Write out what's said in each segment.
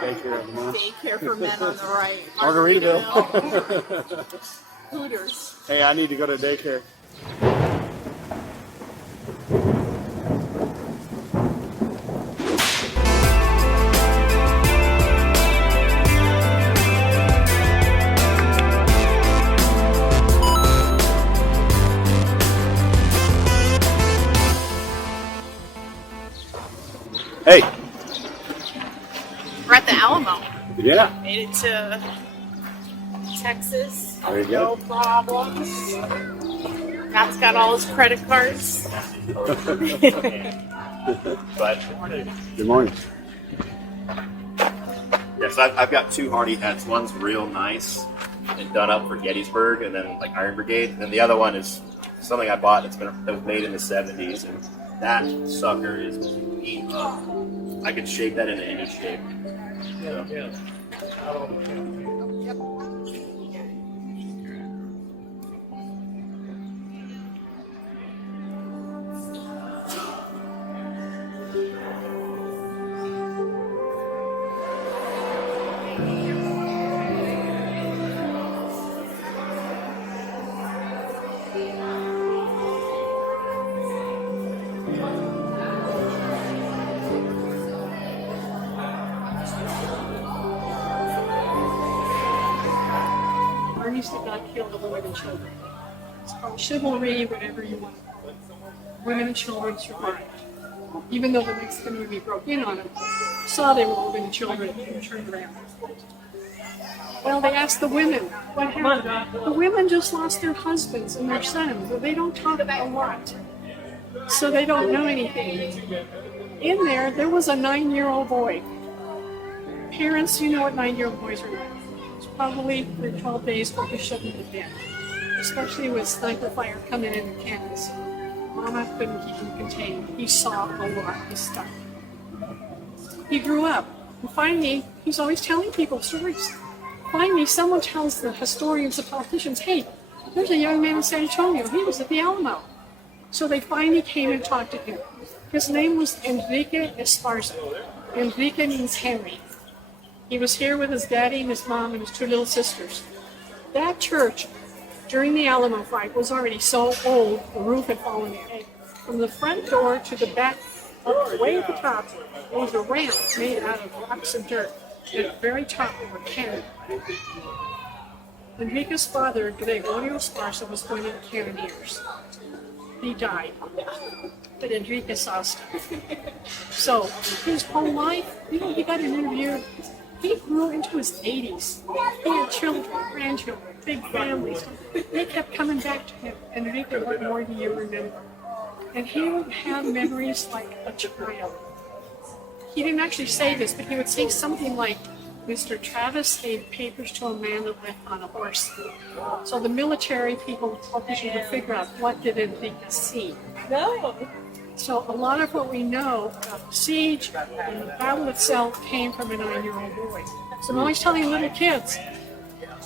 Daycare for men on the right. Margaritaville. Hooters. Hey, I need to go to daycare. Hey. We're at the Alamo. Yeah. Made it to Texas. There you No go. problems. Matt's got all his credit cards. But Good morning. yes, I've got two Hardy hats. One's real nice and done up for Gettysburg, and then like Iron Brigade. And then the other one is something I bought that was made in the '70s, and that sucker is beat up. I could shape that into any shape. So. Armies did not kill the women and children. It's called chivalry, whatever you want to call it. Women and children survived. Even though the Mexican Army broke in on them, saw they were women and children and turned around. Well, they asked the women, what happened? The women just lost their husbands and their sons, but they don't talk about a lot. So they don't know anything. In there was a 9-year-old boy. Parents, you know what 9-year-old boys are like. Probably for 12 days what they shouldn't have been, especially with sniper fire coming in Kansas. Mama couldn't keep him contained. He saw a lot of stuff. He grew up, and finally, he's always telling people stories. Finally, someone tells the historians, the politicians, hey, there's a young man in San Antonio. He was at the Alamo. So they finally came and talked to him. His name was Enrique Esparza. Enrique means Henry. He was here with his daddy and his mom and his 2 little sisters. That church, during the Alamo fight, was already so old, the roof had fallen in. From the front door to the back, up way at the top, there was a ramp made out of rocks and dirt. And at the very top, there were cannon. Enrique's father, Gregorio Esparza, was going into cannoneers. He died. But Enrique saw stuff. So, his whole life, he got an interview. He grew into his 80s. He had children, grandchildren, big families. They kept coming back to him. Enrique, what more do you remember? And he would have memories like a child. He didn't actually say this, but he would say something like, Mr. Travis gave papers to a man that went on a horse. So the military people, officials would figure out what did Enrique see. No. So a lot of what we know about the siege and the battle itself came from a 9-year-old boy. So I'm always telling little kids,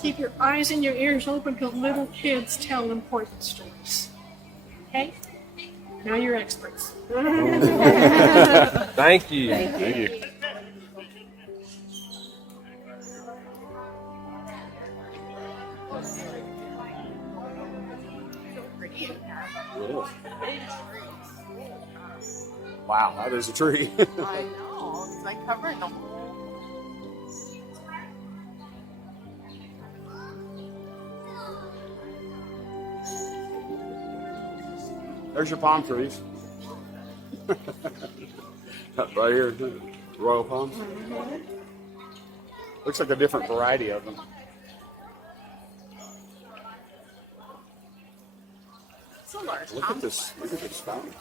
keep your eyes and your ears open because little kids tell important stories. Okay? Now you're experts. Thank you. Thank you. Wow, that is a tree. I know. It's like covering the whole. There's your palm trees. Right here, royal palms. Looks like a different variety of them. It's a large Look at this fountain.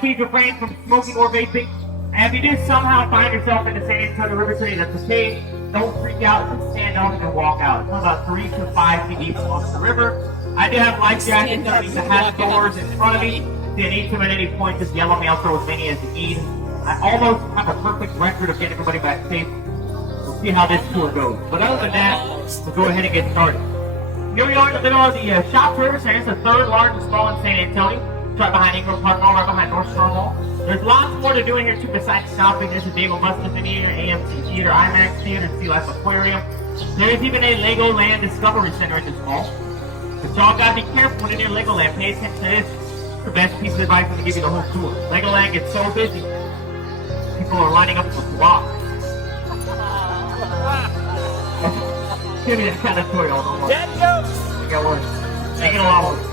Please refrain from smoking or vaping. And if you do somehow find yourself in the San Antonio River City, that's okay. Don't freak out. Just stand up and walk out. It's about 3 to 5 feet deep along the river. I do have life jackets underneath the hatch doors in front of me. If you need to at any point, just yell at me. I'll throw as many as you need. I almost have a perfect record of getting everybody back safe. We'll see how this tour goes. But other than that, we'll go ahead and get started. Here we are in the middle of the Shops River Center. It's the third largest mall in San Antonio. It's right behind Ingram Park Mall, right behind North Star Mall. There's lots more to do in here too besides shopping. There's a Dave & Buster's in here, AMC Theater, IMAX Theater, Sea Life Aquarium. There's even a Legoland Discovery Center in this mall. But y'all gotta be careful when you're near Legoland. Pay attention to this. It's the best piece of advice I'm gonna give you the whole tour. Legoland gets so busy. People are lining up for blocks. Give me that kind of tour, y'all don't want. Dead jokes. I got one. Make it a lot worse.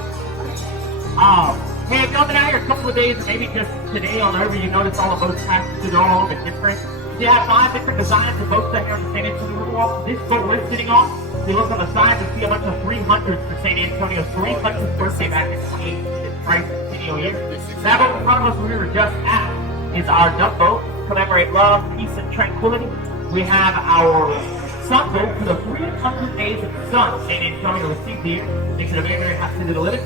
Hey, if y'all been out here a couple of days, or maybe just today on the river, you notice all the boats packages are all a little bit different. They have 5 different designs of boats out here on the San Antonio Riverwalk. This boat we're sitting on, if you look on the side, you see a bunch of 300s for San Antonio's 300th birthday back in 2018. It's priced centennial year. That boat in front of us where we were just at is our dub boat, commemorate love, peace, and tranquility. We have our sun boat for the 300 days of the sun. San Antonio received the year. Makes it a very, very hot city to live in.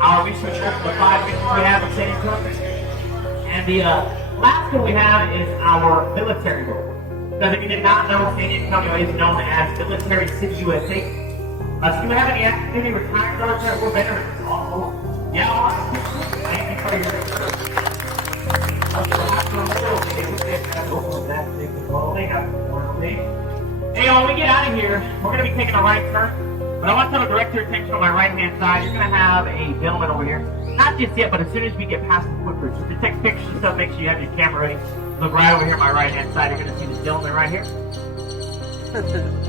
Our research boat for the 5 missions we have in San Antonio. And the last one we have is our military boat. Because if you did not know, San Antonio is known as Military City USA. So do we have any active duty retired military or veterans? Oh, yeah, all right. Thank you for your... Hey, when we get out of here, we're going to be taking a right turn. But I want to direct your attention on my right-hand side. You're going to have a gentleman over here. Not just yet, but as soon as we get past the footbridge. So to take pictures and stuff, make sure you have your camera ready. Look right over here on my right-hand side. You're going to see this gentleman right here.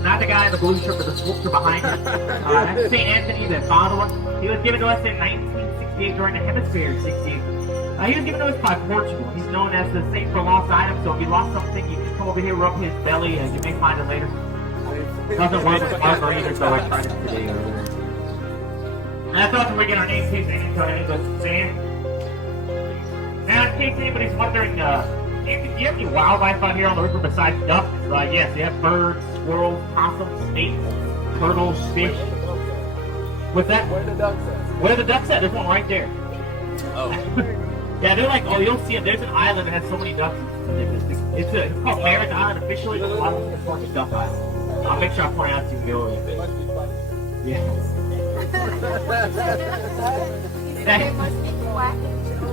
Not the guy in the blue shirt with the sculpture behind him. That's St. Anthony, the father. He was given to us in 1968 during the Hemisphere 68. He was given to us by Portugal. He's known as the saint for lost items, so if you lost something, you can come over here, rub his belly, and you may find it later. Doesn't work with margaritas, so I tried it today. And I thought that we get our name taped in Antonio, Sam. Now, in case anybody's wondering, do you have any wildlife out here on the river besides ducks? Yes, you have birds, squirrels, possums, snakes, turtles, fish. What's that? Where the ducks at? Where the ducks at? There's one right there. Oh. Yeah, they're like, oh, you'll see it. There's an island that has so many ducks. It's called Marin Island officially. It's called the Duck Island. I'll make sure I point out to you. It must be funny. Yeah.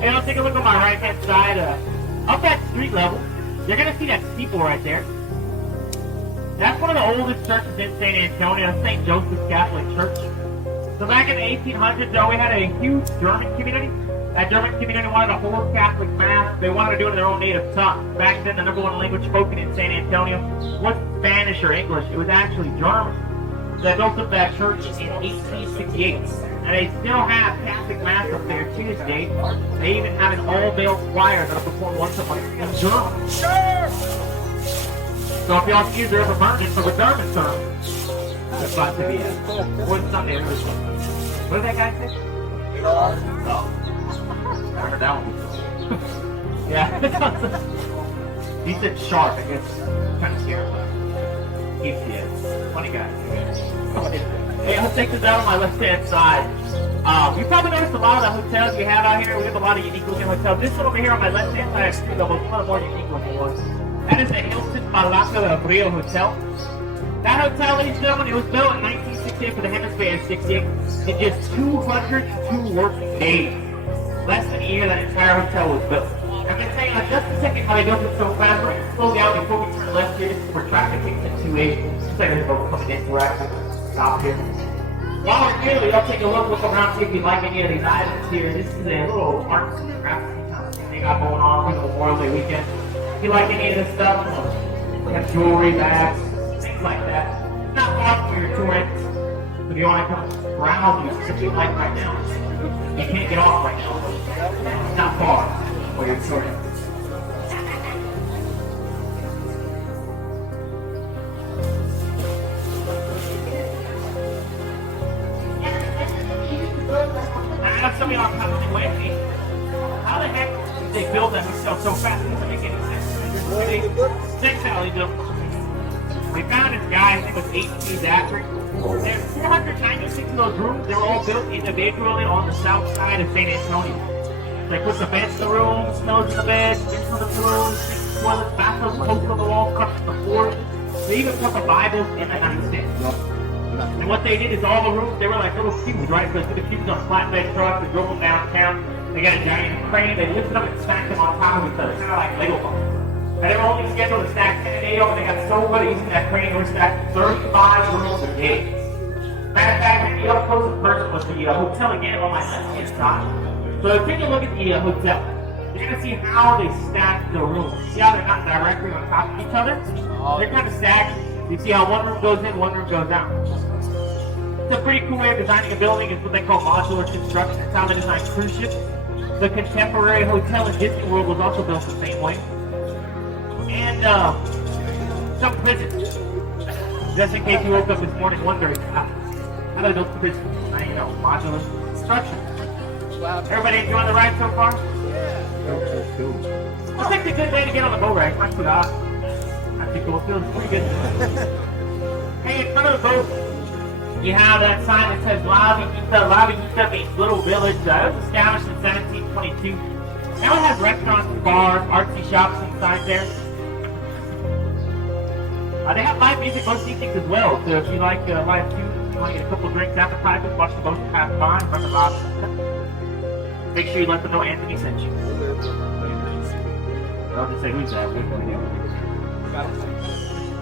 Hey, I'll take a look on my right hand side. Up that street level, you're going to see that steeple right there. That's one of the oldest churches in San Antonio, St. Joseph's Catholic Church. So back in the 1800s, though, we had a huge German community. That German community wanted a whole Catholic mass. They wanted to do it in their own native tongue. Back then, the #1 language spoken in San Antonio wasn't Spanish or English. It was actually German. So they built up that church in 1868. And they still have Catholic mass up there to this day. They even have an all-male choir that'll perform once a month in German. Sure. So if y'all see there's a virgin for the German term, that's about to be one Sunday. What did that guy say? Oh. I heard that one. Yeah. He said shark, I guess. Kind of scared. He's funny guy. Hey, I'll take this out on my left-hand side. You probably noticed a lot of the hotels we have out here. We have a lot of unique looking hotels. This one over here on my left-hand side is one of the more unique looking ones. That is the Hilton Palacio del Rio Hotel. That hotel, ladies and gentlemen, it was built in 1968 for the Hemisphere 68 in just 202 working days. Less than a year, that entire hotel was built. I'm going to tell you in just a second how they built it so fast. We're going to slow down before we turn left here. This is where traffic takes at 280. Looks like there's a boat coming in, so we're actually going to stop here. While we're here, y'all take a look around, see if you like any of these islands here. This is a little arts and crafts thing they got going on for the Memorial Day weekend. If you like any of this stuff, we have jewelry, bags, things like that. It's not far from your tour ends. If you want to come browse, you simply like right now. You can't get off right now. It's not far for your tour ends. I have some of y'all coming with me. How the heck did they build that hotel so fast? It doesn't make any sense. Six alley built. We found this guy, his name was H.P. Zachary. There's 496 of those rooms. They were all built individually on the south side of San Antonio. They put the beds in the rooms, smells in the beds, sinks in the rooms, sinks, toilets, bathrooms, posts on the wall, cups on the floor. They even put the Bibles in the nightstand. And what they did is all the rooms, they were like little cubes, right? So they put the cubes on flatbed trucks, they drove them downtown. They got a giant crane, they lifted them and stacked them on top of each other, kind of like Lego blocks. And they were only scheduled to stack 10 a day, and they got so good at using that crane, they were stacked 35 rooms a day. Matter of fact, the up close and personal was the hotel again on my left-hand side. So take a look at the hotel. You're going to see how they stack the rooms. See how they're not directly on top of each other? They're kind of stacked. You see how one room goes in, one room goes out. It's a pretty cool way of designing a building. It's what they call modular construction. It's how they design cruise ships. The contemporary hotel in Disney World was also built the same way. And some prisons. Just in case you woke up this morning wondering, how do they build prisons? Now you know, modular construction. Everybody enjoying the ride so far? Looks like a good day to get on the boat ride. Not too hot. I think it feels pretty good. Hey, in front of the boat, you have that sign that says La Viejita. La Viejita means little village. It was established in 1722. Now it has restaurants and bars, artsy shops inside there. They have live music most evenings as well. So if you like live tunes, you want to get a couple drinks, appetizers, watch the boat pass by in front of La Viejita. Make sure you let them know Anthony sent you. I'll just say who's that.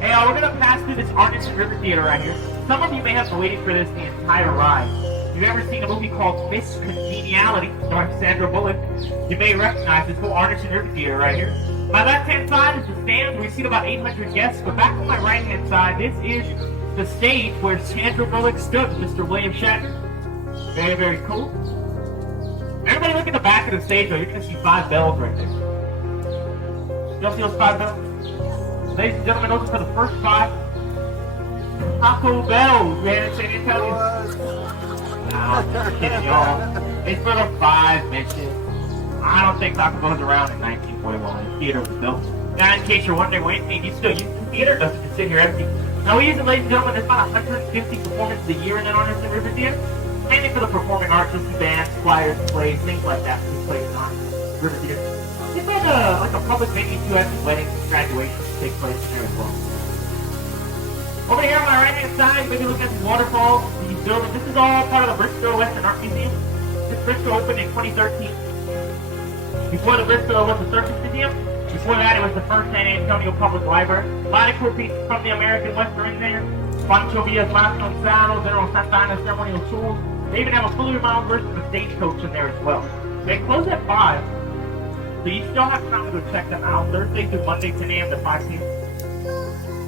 Hey, we're going to pass through this Artist River Theater right here. Some of you may have been waiting for this the entire ride. If you've ever seen a movie called Miss Congeniality, starring Sandra Bullock, you may recognize this whole Artist River Theater right here. My left-hand side is the stand where we seat about 800 guests, but back on my right-hand side, this is the stage where Sandra Bullock stood, Mr. William Shatner. Very, very cool. Everybody look at the back of the stage, though. You're going to see 5 bells right there. Y'all see those 5 bells? Ladies and gentlemen, those are for the first 5 Taco Bells we had in San Antonio. Nah, I'm kidding, y'all. It's for the 5 mentioned. I don't think Taco Bell was around in 1941 when the theater was built. Now, in case you're wondering, wait, you still use the theater? Doesn't just sit here empty. Now, we use it, ladies and gentlemen, there's about 150 performances a year in that Artist River Theater. Mainly for the performing arts, you'll see bands, choirs, plays, things like that. Take place in Artist River Theater. It's like a public venue too, after weddings, graduations take place in there as well. Over here on my right-hand side, maybe look at the waterfalls, these buildings. This is all part of the Bristol Western Art Museum. This Bristol opened in 2013. Before the Bristol was the Circus Museum. Before that, it was the first San Antonio Public Library. A lot of cool pieces from the American West are in there. Pancho Villa's National Saddle, General Santa Anna's ceremonial tools. They even have a fully remodeled version of the stagecoach in there as well. They close at 5, so you still have time to go check them out. Thursday through Monday, 10 a.m. to 5 p.m.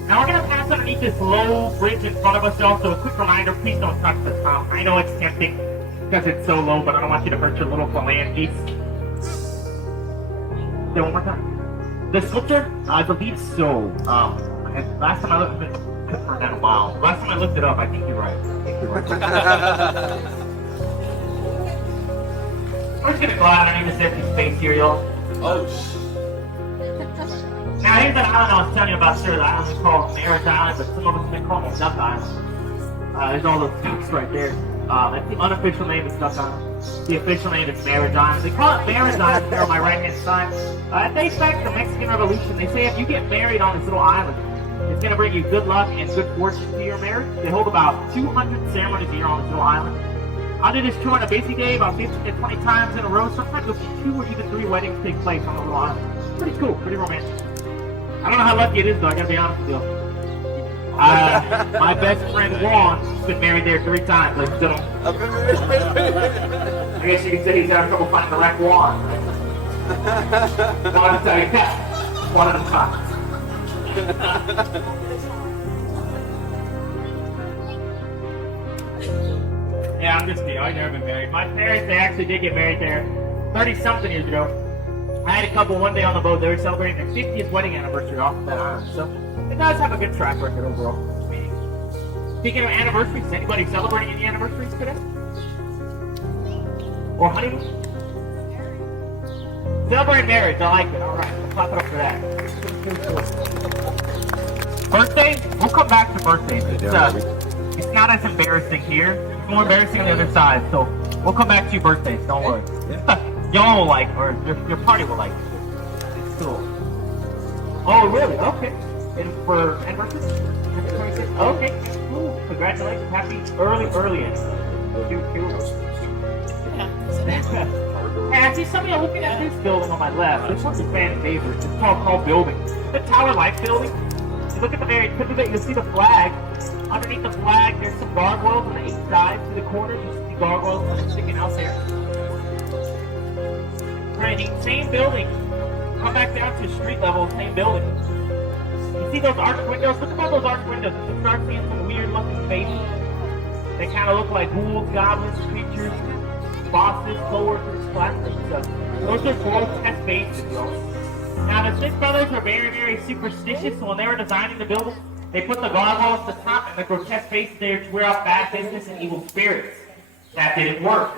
Now we're going to pass underneath this low bridge in front of us. Also, a quick reminder, please don't touch the top. I know it's tempting because it's so low, but I don't want you to hurt your little phalanges. Say one more time. The sculpture, I believe so. Last time I looked at it, for a while. Last time I looked it up, I think you're right. We're just gonna go out underneath this empty space here, y'all. Oh, Now here's that island I was telling you about, sir. The island is called Merritt Island, but some of us may call it Duck Island. There's all those ducks right there. That's the unofficial name is Duck Island. The official name is Merritt Island. They call it Merritt Island here on my right-hand side. It dates back to the Mexican Revolution. They say if you get married on this little island, it's going to bring you good luck and good fortune to your marriage. They hold about 200 ceremonies a year on this little island. I did this tour on a busy day about 15 to 20 times in a row. Sometimes you'll see 2 or even 3 weddings take place on the little island. Pretty cool, pretty romantic. I don't know how lucky it is, though. I got to be honest with you. My best friend Juan's been married there 3 times. Like, so I guess you could say he's having trouble finding the right Juan. Wanted to tell you that. One at a time. Yeah, I'm just kidding. I've never been married. My parents, they actually did get married there 30-something years ago. I had a couple one day on the boat. They were celebrating their 50th wedding anniversary off of that island. So it does have a good track record overall. Speaking of anniversaries, is anybody celebrating any anniversaries today? Or honeymoon? Celebrate marriage. I like it. All right, we'll clap it up for that. Birthdays? We'll come back to birthdays. It's not as embarrassing here. It's more embarrassing on the other side. So we'll come back to your birthdays. Don't worry. Y'all will like, or your party will like. It's cool. Oh, really? Okay. And for anniversary? Happy 26th? Okay, cool. Congratulations. Happy early And I see some of you looking at this building on my left. This one's a fan favorite. It's called Building. The Tower Life building. You look at the very tip of it, you'll see the flag. Underneath the flag, there's some gargoyles on the 8 sides to the corners. You see gargoyles kind of sticking out there. Right, same building. Come back down to street level, same building. You see those arched windows? Look at all those arched windows. You start seeing some weird looking faces. They kind of look like ghouls, goblins, creatures, bosses, co-workers, classmates, stuff. Those are both test bases. Now the Smith brothers are very, very superstitious, so when they were designing the building, they put the gargoyles at the top and the grotesque faces there to wear off bad business and evil spirits. That didn't work.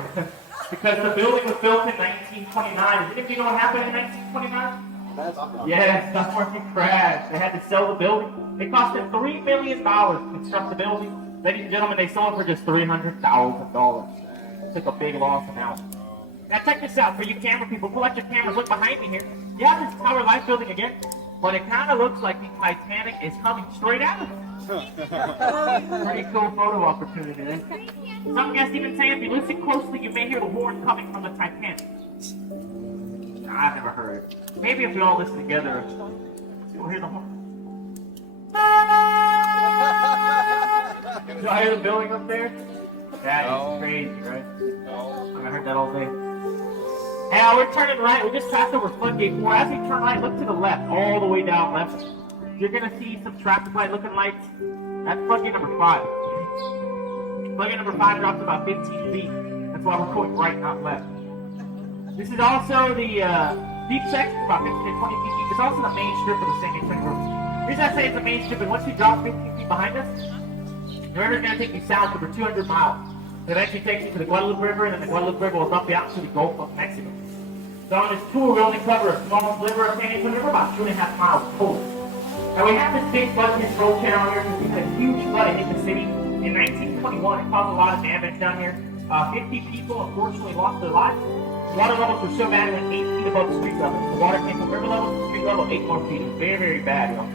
Because the building was built in 1929. Does anybody know what happened in 1929? Yeah, stock market crashed. They had to sell the building. It cost them $3 million to construct the building. Ladies and gentlemen, they sold it for just $300,000. Took a big loss amount. Now check this out, for you camera people, pull out your cameras, look behind me here. You have this Tower Life building again, but it kind of looks like the Titanic is coming straight out of it. Pretty cool photo opportunity there. Some guests even say if you listen closely, you may hear the horn coming from the Titanic. I've never heard it. Maybe if we all listen together, you'll hear the horn. Do I hear the building up there? That is crazy, right? I heard that all day. Now we're turning right. We just passed over Floodgate 4. As we turn right, look to the left, all the way down left. You're gonna see some traffic light looking lights. That's Floodgate number 5. Floodgate number 5 drops about 15 feet. That's why we're going right, not left. This is also the deep section, about 15 to 20 feet deep. It's also the main strip of the San Antonio River. The reason I say it's the main strip is once you drop 15 feet behind us, the river's gonna take you south over 200 miles. It eventually takes you to the Guadalupe River, and then the Guadalupe River will dump you out to the Gulf of Mexico. So on this tour, we only cover a small sliver of San Antonio River, about 2.5 miles total. Now we have this big flood control channel here because we had a huge flood hit the city in 1921. It caused a lot of damage down here. 50 people unfortunately lost their lives. Water levels were so bad it went 8 feet above street level. The water came from river level to street level 8 more feet. It was very, very bad, you know.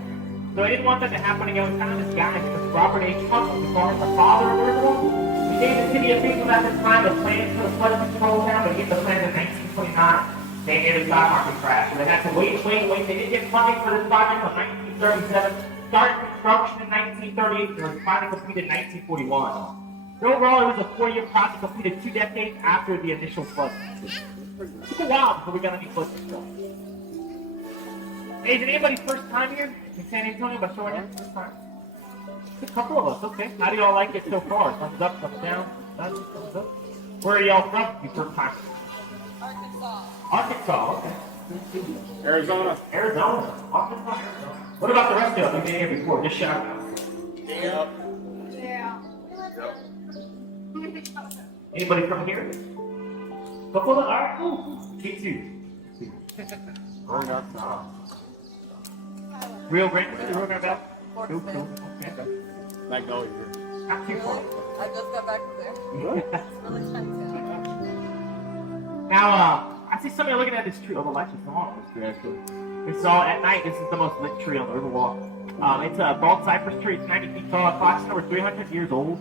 So I didn't want that to happen again. We found this guy, this Robert H. Hussle. We call him the father of the Riverboat. He gave the city officials at the time the plans for the flood control town, but he gave the plans in 1929. They made a stock market crash. So they had to wait. They didn't get funding for this project until 1937. Started construction in 1938. It was finally completed in 1941. So overall, it was a 4-year project completed 2 decades after the initial flood. It took a while before we got any flood control. Hey, is it anybody's first time here in San Antonio by showing up? First time? A couple of us, okay. How do y'all like it so far? Thumbs up, thumbs down, thumbs up. Where are y'all from? You first time? Arkansas, okay. Arizona. Arizona. Arkansas, Arizona. What about the rest of y'all? You've been here before. Just shout out. Yep. Anybody from here? Couple of, alright, cool. Me too. Rio Grande, Rio Grande Valley? Cool. Okay. Magnolia. Not too far. I just got back from there. It's really shiny. Now, I see somebody looking at this tree. Oh, the lights are on. It's all at night. This is the most lit tree on the Riverwalk. It's a bald cypress tree. It's 90 feet tall. Approximately over 300 years old.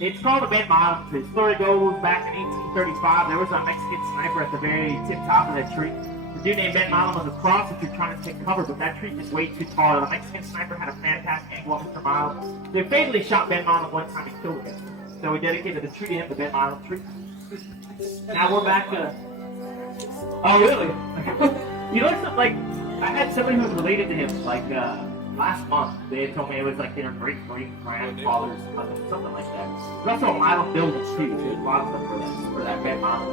It's called the Ben Milam tree. The story goes back in 1835. There was a Mexican sniper at the very tip top of that tree. The dude named Ben Milam was across the tree trying to take cover, but that tree just way too tall. The Mexican sniper had a fantastic angle on Mr. Milam. They fatally shot Ben Milam one time and killed him. So we dedicated the tree to him, the Ben Milam tree. Now we're back to... Oh, really? You know something, like, I had somebody who was related to him, like, last month. They had told me it was like their great-great-grandfather's cousin, something like that. There's also a Milam building, too. There's a lot of stuff for that Ben Milam.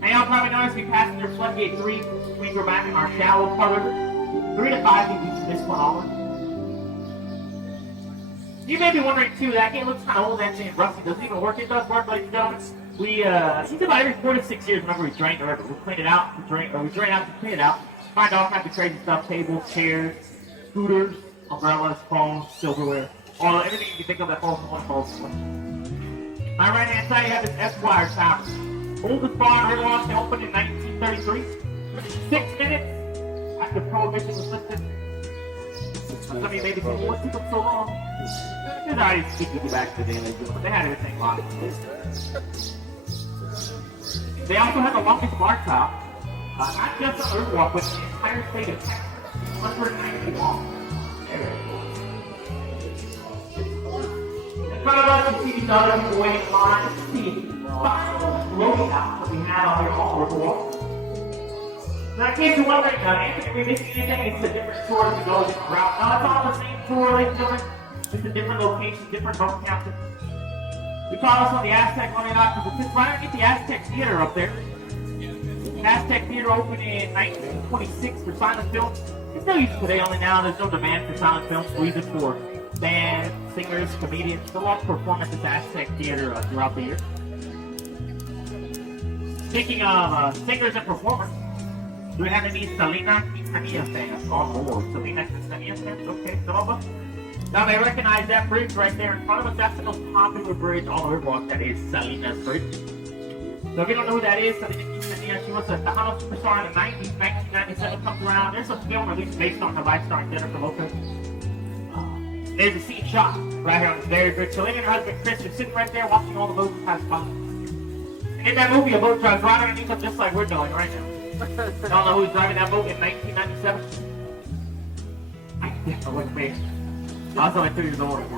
Now, y'all probably noticed we passed through Floodgate 3. We go back in our shallow part of it. 3 to 5 feet each this one over. You may be wondering, too, that game looks kind of old, actually, and rusty. Does it even work? It does work, ladies and gentlemen. We, seems about every 4 to 6 years, whenever we drain the river, we clean it out, we drain out to clean it out, find all kinds of crazy stuff, tables, chairs, scooters, umbrellas, phones, silverware, everything you can think of that falls in one bowl. My right hand side, you have this Esquire Tower. Oldest bar in Riverwalk, opened in 1933. 6 minutes. I after Prohibition was lifted. Some of you maybe say, what took them so long? There's already speaking back to the day they do, but they had everything locked. They also have the longest bar top, not just on the Riverwalk, but in the entire state of Texas. 190 long. In front of us, you see these other people waiting in line. You see the loading house that we have out here on the Riverwalk. Now, in case you're wondering, Anthony, are we missing anything? It's a different tour to go a different route. No, it's all the same tour, ladies and gentlemen. Just a different location, different boat captain. We call this one the Aztec Money Knock because it sits right underneath the Aztec Theater up there. The Aztec Theater opened in 1926 for silent films. It's still used today, only now there's no demand for silent films. We use it for bands, singers, comedians. They'll all perform at this Aztec Theater throughout the year. Speaking of singers and performers, do we have any Selena Quintanilla fans on board? Selena Quintanilla fans? Okay, some of us. Now they recognize that bridge right there in front of us. That's the most popular bridge on the Riverwalk. That is Selena's Bridge. So if you don't know who that is, Selena Quintanilla, she was a Tejano superstar in the 90s. 1997 comes around. There's a film released based on her life starring Jennifer Lopez. There's a scene shot right here on this very bridge. Selena and her husband Chris are sitting right there watching all the boats pass by. And in that movie, a boat drives right underneath them just like we're doing right now. Don't know who was driving that boat in 1997? I can't know what me. I was only 2 years old. There's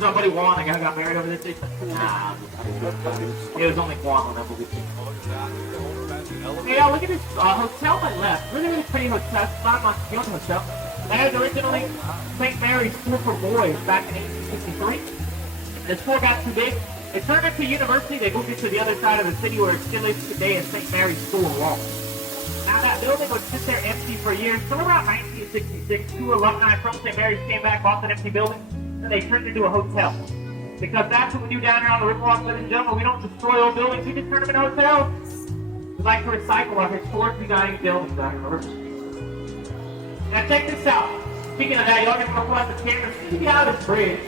my buddy Juan, the guy who got married over this. Nah. It was only Juan on that movie. Hey, look at this hotel on the left. Really, really pretty hotel. It's not much beyond the hotel. That was originally St. Mary's School for Boys back in 1863. The school got too big. It turned into a university. They moved it to the other side of the city where it still is today at St. Mary's School of Law. Now that building would sit there empty for years. So around 1966, 2 alumni from St. Mary's came back, bought that empty building, and they turned it into a hotel. Because that's what we do down here on the Riverwalk, ladies and gentlemen. We don't destroy old buildings, we just turn them into hotels. We like to recycle our historically valued buildings down here on the river. Now check this out. Speaking of that, y'all can look at the camera. See, get out of this bridge.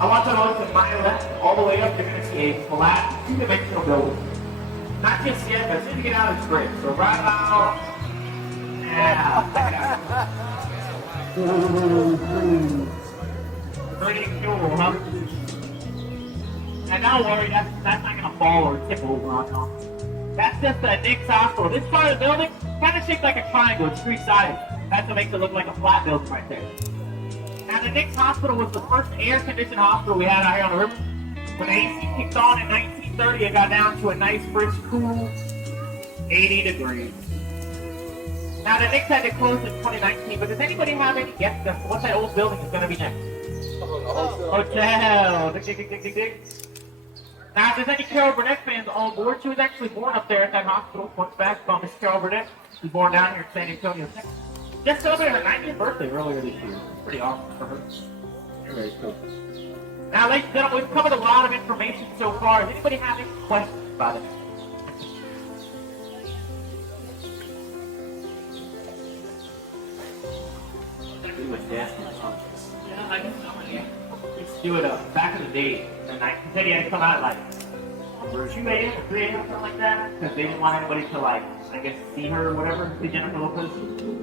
I want you to notice to my left, all the way up, you're going to see a flat, 2-dimensional building. Not just yet, but as soon as you get out of this bridge. So right now, yeah. Pretty cool, huh? And don't worry, that's not going to fall or tip over on you. That's just the Nick's Hospital. This part of the building, kind of shaped like a triangle. It's 3-sided. That's what makes it look like a flat building right there. Now, the Nick's Hospital was the first air-conditioned hospital we had out here on the river. When the AC kicked on in 1930, it got down to a nice, brisk, cool 80 degrees. Now, the Knicks had to close in 2019, but does anybody have any guesses as to what that old building is going to be next? Hotel. Dig, dig, dig, dig, dig, dig. Now, if there's any Carol Burnett fans on board, she was actually born up there at that hospital. Once back, called Miss Carol Burnett. She was born down here in San Antonio, Texas. Just celebrated her 90th birthday earlier this year. Pretty awesome for her. Very cool. Now, ladies and gentlemen, we've covered a lot of information so far. Does anybody have any questions about it? Yeah, I guess so. Used to do it back in the day. And I said he had to come out at like 2 a.m. or 3 a.m. or something like that. Because they didn't want anybody to, like, I guess, see her or whatever, see Jennifer Lopez.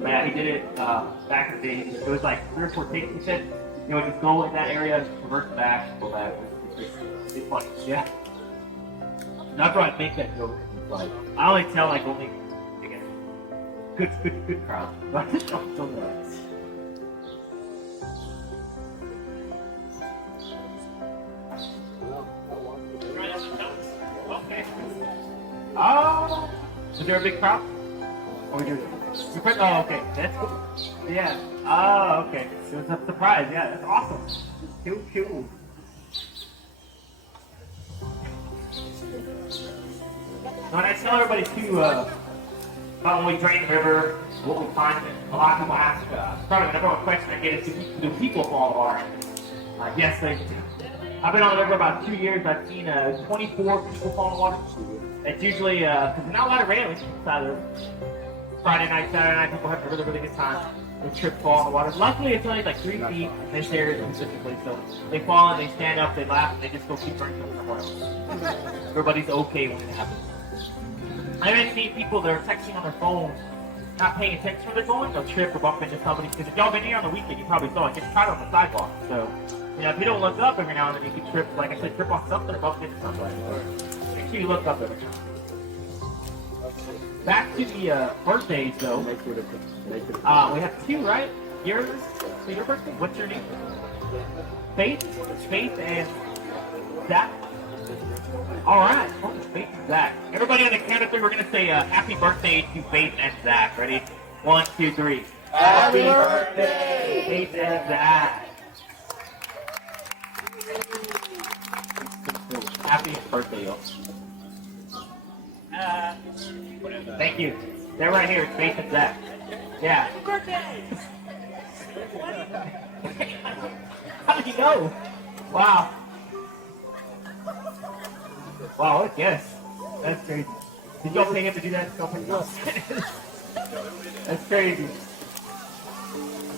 But yeah, he did it back in the day. It was like 3 or 4 takes, he said. You know, just go in that area, reverse back, go back. It's funny. Yeah. That's why I make that joke. It's like, I only tell, like, only, again, good crowd. But so nice. Okay. Oh, is there a big crowd? Oh, okay. That's cool. Yeah. Oh, okay. So it's a surprise. Yeah, that's awesome. Cool. Now, I tell everybody too about when we drain the river, what we find. A lot of people ask, probably the number one question I get is, do people fall in the water? Yes, they do. I've been on the river about 2 years. I've seen 24 people fall in the water. It's usually, because there's not a lot of railings inside the river. Friday night, Saturday night, people have a really, really good time. They trip, fall in the water. Luckily, it's only like 3 feet in this area specifically. So they fall and they stand up, they laugh, and they just go keep drinking somewhere else. Everybody's okay when it happens. I haven't seen people that are texting on their phone not paying attention where they're going, they'll trip or bump into somebody. Because if y'all been here on the weekend, you probably saw it. It's right on the sidewalk. So, you know, if you don't look up every now and then, you can trip, like I said, trip on something or bump into somebody. So make sure you look up every now and then. Back to the birthdays, though. We have two, right? Yours? So your birthday? What's your name? Faith? Faith and Zach? Alright, Faith and Zach. Everybody on the count of three, we're going to say happy birthday to Faith and Zach. Ready? 1, 2, 3. Happy birthday! Faith and Zach. Happy birthday, y'all. Thank you. They're right here. It's Faith and Zach. Yeah. Happy birthday! How did you know? Wow. Wow, what a guess. That's crazy. Did y'all pay him to do that? That's crazy.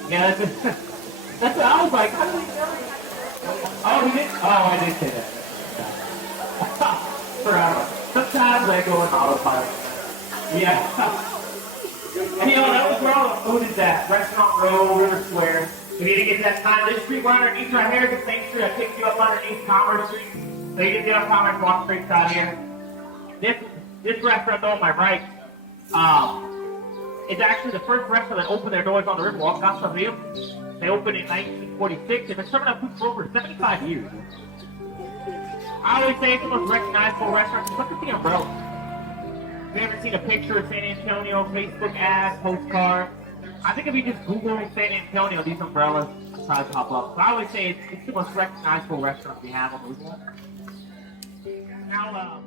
Yeah, that's what I was like. How did he know? Oh, he did? Oh, I did say that. Forever. Sometimes I go on autopilot. Yeah. And you know, that was where all the food is at. Restaurant Row, River Square. If you didn't get that time, this street we're underneath right here, the same street I picked you up underneath Commerce Street. So you can get up Commerce, walk straight out here. This restaurant though on my right, it's actually the first restaurant that opened their doors on the Riverwalk, Casa Rio. They opened in 1946 and been serving up food for over 75 years. I always say it's the most recognizable restaurant. Look at the umbrella. If you ever seen a picture of San Antonio, Facebook ads, postcard, I think if you just Google San Antonio, these umbrellas probably pop up. So I always say it's the most recognizable restaurant we have on the Riverwalk. Now,